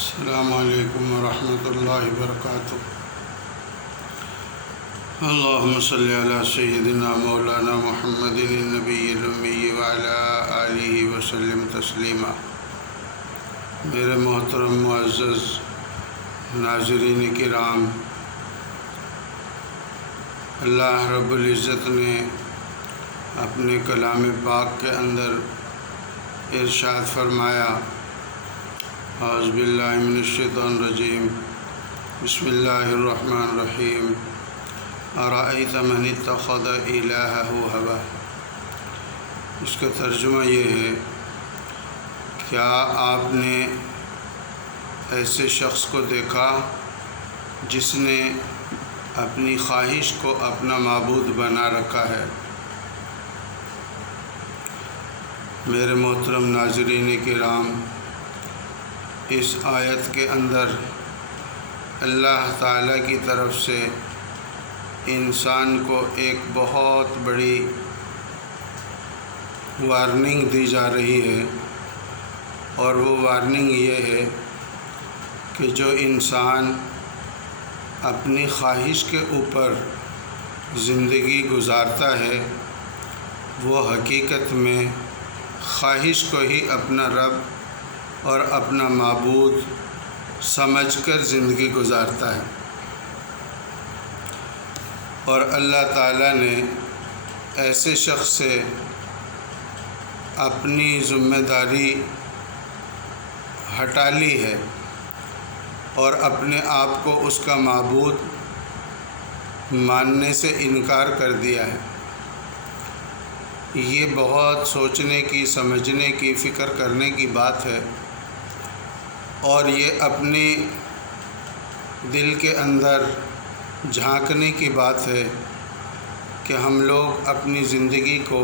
السلام علیکم ورحمۃ اللہ وبرکاتہ۔ اللہم صلی علی سیدنا مولانا محمد النبی الامی وعلی آلہ وسلم تسلیما۔ میرے محترم معزز ناظرین کرام، اللہ رب العزت نے اپنے کلام پاک کے اندر ارشاد فرمایا، اعوذ باللہ من الشیطان الرجیم، بسم اللہ الرحمن الرحیم، ارأیت من اتخذ الہہ ہواہ۔ اس کا ترجمہ یہ ہے، کیا آپ نے ایسے شخص کو دیکھا جس نے اپنی خواہش کو اپنا معبود بنا رکھا ہے؟ میرے محترم ناظرین کرام، اس آیت کے اندر اللہ تعالیٰ کی طرف سے انسان کو ایک بہت بڑی وارننگ دی جا رہی ہے، اور وہ وارننگ یہ ہے کہ جو انسان اپنی خواہش کے اوپر زندگی گزارتا ہے، وہ حقیقت میں خواہش کو ہی اپنا رب اور اپنا معبود سمجھ کر زندگی گزارتا ہے، اور اللہ تعالیٰ نے ایسے شخص سے اپنی ذمہ داری ہٹا لی ہے اور اپنے آپ کو اس کا معبود ماننے سے انکار کر دیا ہے۔ یہ بہت سوچنے کی، سمجھنے کی، فکر کرنے کی بات ہے، اور یہ اپنے دل کے اندر جھانکنے کی بات ہے کہ ہم لوگ اپنی زندگی کو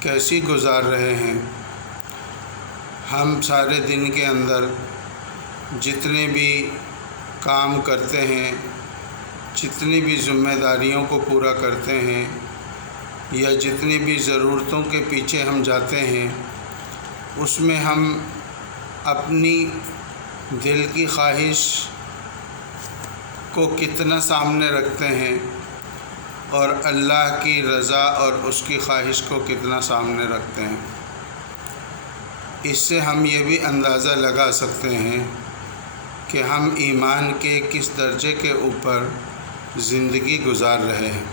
کیسی گزار رہے ہیں۔ ہم سارے دن کے اندر جتنے بھی کام کرتے ہیں، جتنی بھی ذمہ داریوں کو پورا کرتے ہیں، یا جتنی بھی ضرورتوں کے پیچھے ہم جاتے ہیں، اس میں ہم اپنی دل کی خواہش کو کتنا سامنے رکھتے ہیں، اور اللہ کی رضا اور اس کی خواہش کو کتنا سامنے رکھتے ہیں۔ اس سے ہم یہ بھی اندازہ لگا سکتے ہیں کہ ہم ایمان کے کس درجے کے اوپر زندگی گزار رہے ہیں۔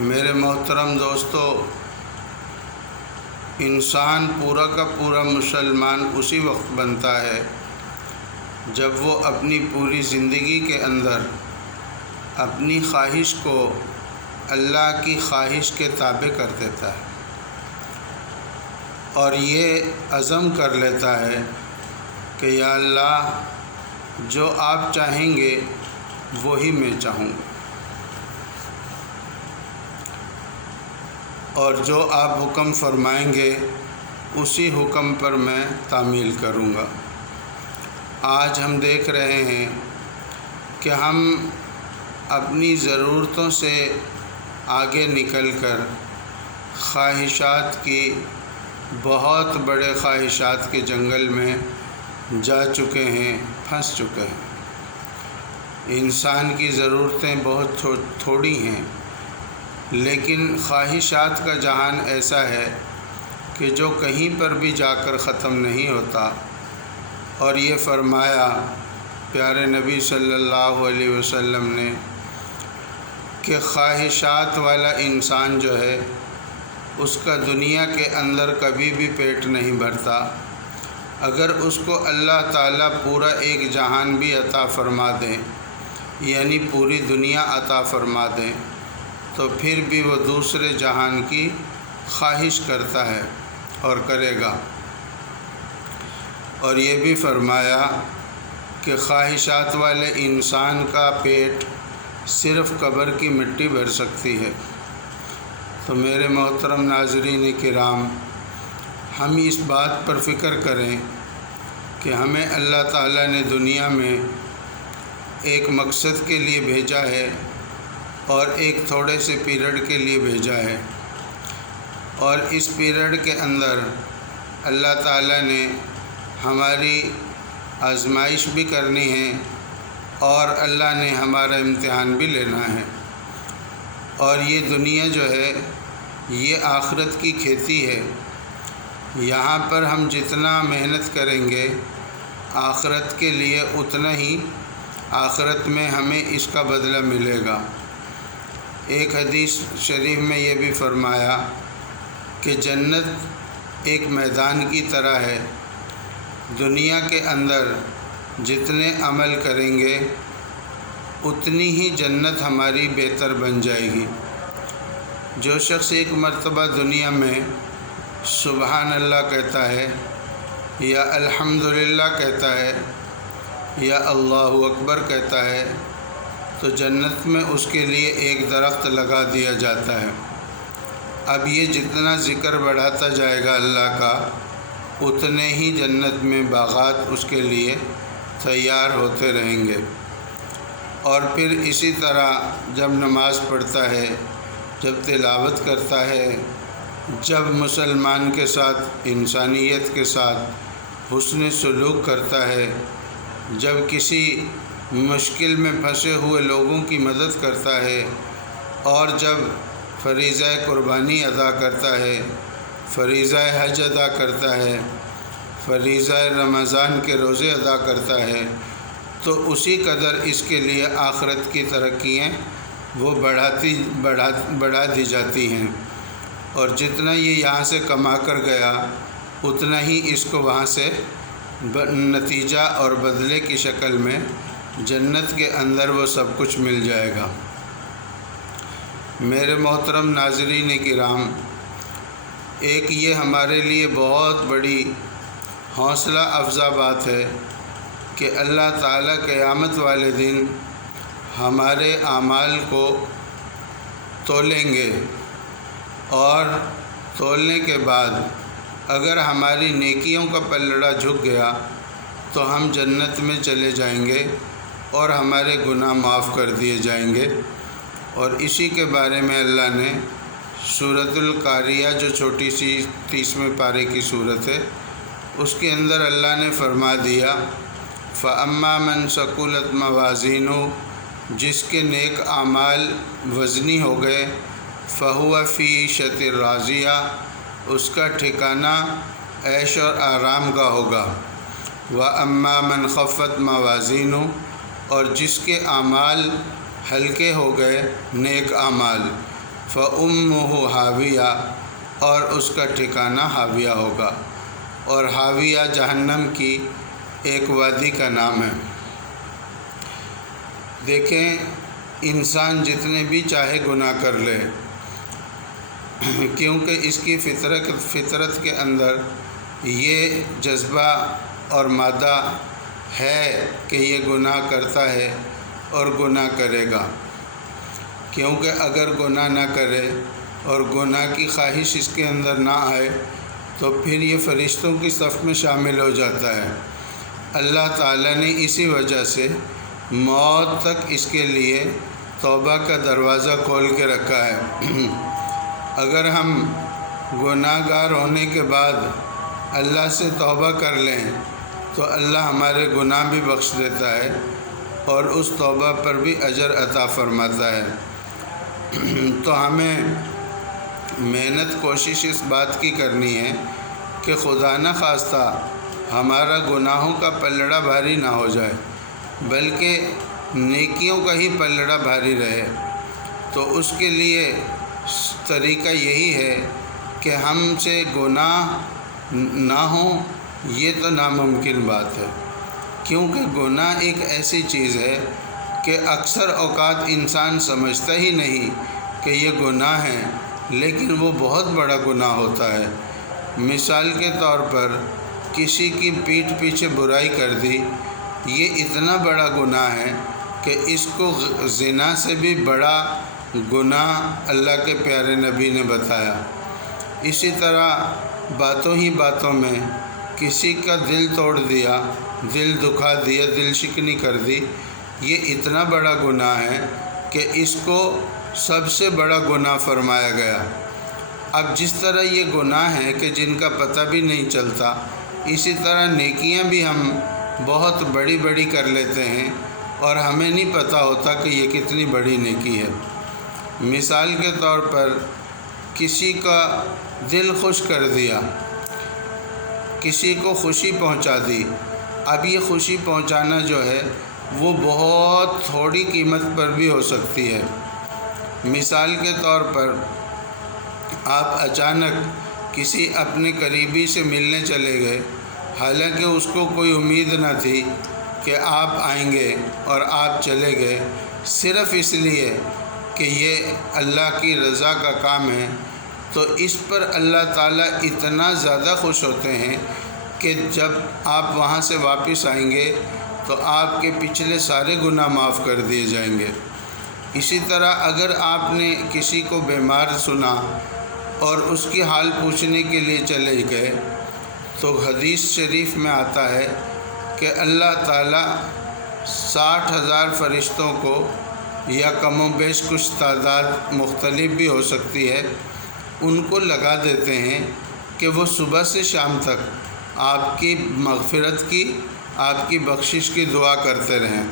میرے محترم دوستو، انسان پورا کا پورا مسلمان اسی وقت بنتا ہے جب وہ اپنی پوری زندگی کے اندر اپنی خواہش کو اللہ کی خواہش کے تابع کر دیتا ہے، اور یہ عزم کر لیتا ہے کہ یا اللہ، جو آپ چاہیں گے وہی میں چاہوں گا، اور جو آپ حکم فرمائیں گے اسی حکم پر میں تعمیل کروں گا۔ آج ہم دیکھ رہے ہیں کہ ہم اپنی ضرورتوں سے آگے نکل کر خواہشات کی، بہت بڑے خواہشات کے جنگل میں جا چکے ہیں، پھنس چکے ہیں۔ انسان کی ضرورتیں بہت تھوڑی ہیں، لیکن خواہشات کا جہان ایسا ہے کہ جو کہیں پر بھی جا کر ختم نہیں ہوتا، اور یہ فرمایا پیارے نبی صلی اللہ علیہ وسلم نے کہ خواہشات والا انسان جو ہے، اس کا دنیا کے اندر کبھی بھی پیٹ نہیں بھرتا۔ اگر اس کو اللہ تعالیٰ پورا ایک جہان بھی عطا فرما دیں، یعنی پوری دنیا عطا فرما دیں، تو پھر بھی وہ دوسرے جہان کی خواہش کرتا ہے اور کرے گا۔ اور یہ بھی فرمایا کہ خواہشات والے انسان کا پیٹ صرف قبر کی مٹی بھر سکتی ہے۔ تو میرے محترم ناظرین کرام، ہم اس بات پر فکر کریں کہ ہمیں اللہ تعالیٰ نے دنیا میں ایک مقصد کے لیے بھیجا ہے، اور ایک تھوڑے سے پیریڈ کے لیے بھیجا ہے، اور اس پیریڈ کے اندر اللہ تعالیٰ نے ہماری آزمائش بھی کرنی ہے اور اللہ نے ہمارا امتحان بھی لینا ہے۔ اور یہ دنیا جو ہے یہ آخرت کی کھیتی ہے، یہاں پر ہم جتنا محنت کریں گے آخرت کے لیے اتنا ہی آخرت میں ہمیں اس کا بدلہ ملے گا۔ ایک حدیث شریف میں یہ بھی فرمایا کہ جنت ایک میدان کی طرح ہے، دنیا کے اندر جتنے عمل کریں گے اتنی ہی جنت ہماری بہتر بن جائے گی۔ جو شخص ایک مرتبہ دنیا میں سبحان اللہ کہتا ہے یا الحمدللہ کہتا ہے یا اللہ اکبر کہتا ہے تو جنت میں اس کے لیے ایک درخت لگا دیا جاتا ہے۔ اب یہ جتنا ذکر بڑھاتا جائے گا اللہ کا اتنے ہی جنت میں باغات اس کے لیے تیار ہوتے رہیں گے۔ اور پھر اسی طرح جب نماز پڑھتا ہے، جب تلاوت کرتا ہے، جب مسلمان کے ساتھ انسانیت کے ساتھ حسن سلوک کرتا ہے، جب کسی مشکل میں پھنسے ہوئے لوگوں کی مدد کرتا ہے، اور جب فریضہ قربانی ادا کرتا ہے، فریضہ حج ادا کرتا ہے، فریضہ رمضان کے روزے ادا کرتا ہے، تو اسی قدر اس کے لیے آخرت کی ترقیاں وہ بڑھا دی جاتی ہیں، اور جتنا یہ یہاں سے کما کر گیا اتنا ہی اس کو وہاں سے نتیجہ اور بدلے کی شکل میں جنت کے اندر وہ سب کچھ مل جائے گا۔ میرے محترم ناظرین کرام، ایک یہ ہمارے لیے بہت بڑی حوصلہ افزا بات ہے کہ اللہ تعالیٰ قیامت والے دن ہمارے اعمال کو تولیں گے، اور تولنے کے بعد اگر ہماری نیکیوں کا پلڑا جھک گیا تو ہم جنت میں چلے جائیں گے اور ہمارے گناہ معاف کر دیے جائیں گے۔ اور اسی کے بارے میں اللہ نے سورۃ القاریہ جو چھوٹی سی 30ویں پارے کی صورت ہے اس کے اندر اللہ نے فرما دیا فَأَمَّا مَنْ ثَقُلَتْ مَوَازِينُهُ، جس کے نیک اعمال وزنی ہو گئے، فَهُوَ فِي عِيشَةٍ رَاضِيَةٍ، اس کا ٹھکانہ عیش اور آرام کا ہوگا۔ وَأَمَّا مَنْ خَفَّتْ مَوَازِينُهُ، اور جس کے اعمال ہلکے ہو گئے نیک اعمال، فَأُمُّهُ ہاویہ، اور اس کا ٹھکانہ ہاویہ ہوگا، اور ہاویہ جہنم کی ایک وادی کا نام ہے۔ دیکھیں، انسان جتنے بھی چاہے گناہ کر لے، کیونکہ اس کی فطرت کے اندر یہ جذبہ اور مادہ ہے کہ یہ گناہ کرتا ہے اور گناہ کرے گا، کیونکہ اگر گناہ نہ کرے اور گناہ کی خواہش اس کے اندر نہ آئے تو پھر یہ فرشتوں کی صف میں شامل ہو جاتا ہے۔ اللہ تعالیٰ نے اسی وجہ سے موت تک اس کے لیے توبہ کا دروازہ کھول کے رکھا ہے۔ اگر ہم گناہ گار ہونے کے بعد اللہ سے توبہ کر لیں تو اللہ ہمارے گناہ بھی بخش دیتا ہے اور اس توبہ پر بھی اجر عطا فرماتا ہے۔ تو ہمیں محنت کوشش اس بات کی کرنی ہے کہ خدا نہ خواستہ ہمارا گناہوں کا پلڑا بھاری نہ ہو جائے، بلکہ نیکیوں کا ہی پلڑا بھاری رہے۔ تو اس کے لیے طریقہ یہی ہے کہ ہم سے گناہ نہ ہوں، یہ تو ناممکن بات ہے، کیونکہ گناہ ایک ایسی چیز ہے کہ اکثر اوقات انسان سمجھتا ہی نہیں کہ یہ گناہ ہے، لیکن وہ بہت بڑا گناہ ہوتا ہے۔ مثال کے طور پر کسی کی پیٹھ پیچھے برائی کر دی، یہ اتنا بڑا گناہ ہے کہ اس کو زنا سے بھی بڑا گناہ اللہ کے پیارے نبی نے بتایا۔ اسی طرح باتوں ہی باتوں میں کسی کا دل توڑ دیا، دل دکھا دیا، دل شکنی کر دی، یہ اتنا بڑا گناہ ہے کہ اس کو سب سے بڑا گناہ فرمایا گیا۔ اب جس طرح یہ گناہ ہے کہ جن کا پتہ بھی نہیں چلتا، اسی طرح نیکیاں بھی ہم بہت بڑی بڑی کر لیتے ہیں اور ہمیں نہیں پتہ ہوتا کہ یہ کتنی بڑی نیکی ہے۔ مثال کے طور پر کسی کا دل خوش کر دیا، کسی کو خوشی پہنچا دی۔ اب یہ خوشی پہنچانا جو ہے وہ بہت تھوڑی قیمت پر بھی ہو سکتی ہے۔ مثال کے طور پر آپ اچانک کسی اپنے قریبی سے ملنے چلے گئے، حالانکہ اس کو کوئی امید نہ تھی کہ آپ آئیں گے، اور آپ چلے گئے صرف اس لیے کہ یہ اللہ کی رضا کا کام ہے، تو اس پر اللہ تعالیٰ اتنا زیادہ خوش ہوتے ہیں کہ جب آپ وہاں سے واپس آئیں گے تو آپ کے پچھلے سارے گناہ معاف کر دیے جائیں گے۔ اسی طرح اگر آپ نے کسی کو بیمار سنا اور اس کی حال پوچھنے کے لیے چلے گئے، تو حدیث شریف میں آتا ہے کہ اللہ تعالیٰ 60,000 فرشتوں کو، یا کم و بیش کچھ تعداد مختلف بھی ہو سکتی ہے، ان کو لگا دیتے ہیں کہ وہ صبح سے شام تک آپ کی مغفرت کی، آپ کی بخشش کی دعا کرتے رہیں۔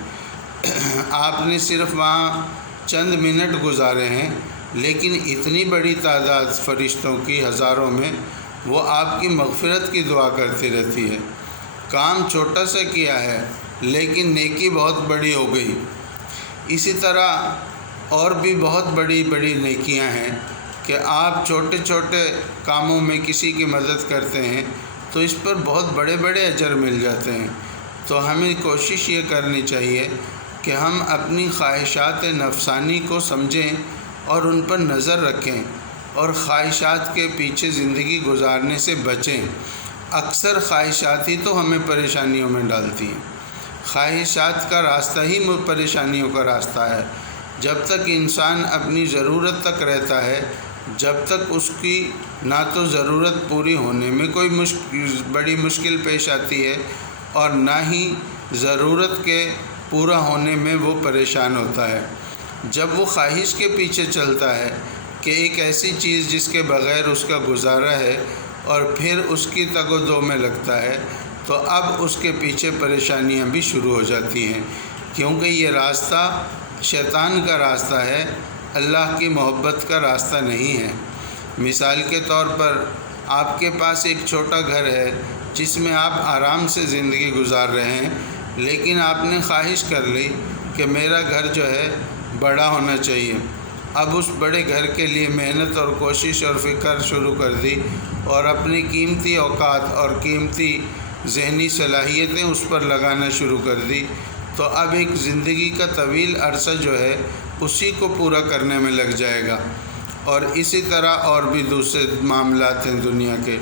آپ نے صرف وہاں چند منٹ گزارے ہیں، لیکن اتنی بڑی تعداد فرشتوں کی ہزاروں میں وہ آپ کی مغفرت کی دعا کرتی رہتی ہے۔ کام چھوٹا سا کیا ہے لیکن نیکی بہت بڑی ہو گئی۔ اسی طرح اور بھی بہت بڑی بڑی نیکیاں ہیں کہ آپ چھوٹے چھوٹے کاموں میں کسی کی مدد کرتے ہیں تو اس پر بہت بڑے بڑے اجر مل جاتے ہیں۔ تو ہمیں کوشش یہ کرنی چاہیے کہ ہم اپنی خواہشات نفسانی کو سمجھیں اور ان پر نظر رکھیں، اور خواہشات کے پیچھے زندگی گزارنے سے بچیں۔ اکثر خواہشات ہی تو ہمیں پریشانیوں میں ڈالتی ہیں۔ خواہشات کا راستہ ہی پریشانیوں کا راستہ ہے۔ جب تک انسان اپنی ضرورت تک رہتا ہے، جب تک اس کی نہ تو ضرورت پوری ہونے میں کوئی بڑی مشکل پیش آتی ہے، اور نہ ہی ضرورت کے پورا ہونے میں وہ پریشان ہوتا ہے۔ جب وہ خواہش کے پیچھے چلتا ہے کہ ایک ایسی چیز جس کے بغیر اس کا گزارا ہے، اور پھر اس کی تگ و دو میں لگتا ہے، تو اب اس کے پیچھے پریشانیاں بھی شروع ہو جاتی ہیں، کیونکہ یہ راستہ شیطان کا راستہ ہے، اللہ کی محبت کا راستہ نہیں ہے۔ مثال کے طور پر آپ کے پاس ایک چھوٹا گھر ہے جس میں آپ آرام سے زندگی گزار رہے ہیں، لیکن آپ نے خواہش کر لی کہ میرا گھر جو ہے بڑا ہونا چاہیے۔ اب اس بڑے گھر کے لیے محنت اور کوشش اور فکر شروع کر دی، اور اپنی قیمتی اوقات اور قیمتی ذہنی صلاحیتیں اس پر لگانا شروع کر دی، تو اب ایک زندگی کا طویل عرصہ جو ہے اسی کو پورا کرنے میں لگ جائے گا۔ اور اسی طرح اور بھی دوسرے معاملات ہیں دنیا کے۔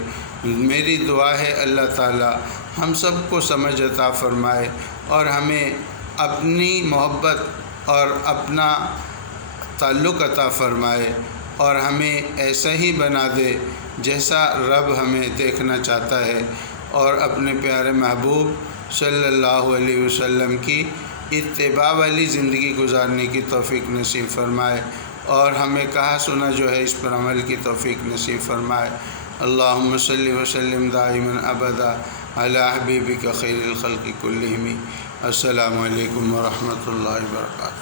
میری دعا ہے اللہ تعالیٰ ہم سب کو سمجھ عطا فرمائے، اور ہمیں اپنی محبت اور اپنا تعلق عطا فرمائے، اور ہمیں ایسا ہی بنا دے جیسا رب ہمیں دیکھنا چاہتا ہے، اور اپنے پیارے محبوب صلی اللہ علیہ وسلم کی اتباع والی زندگی گزارنے کی توفیق نصیب فرمائے، اور ہمیں کہا سنا جو ہے اس پر عمل کی توفیق نصیب فرمائے۔ اللہم صلی وسلم دائما ابدا علی حبیبک خیر الخلق کلہم۔ السلام علیکم ورحمۃ اللہ وبرکاتہ۔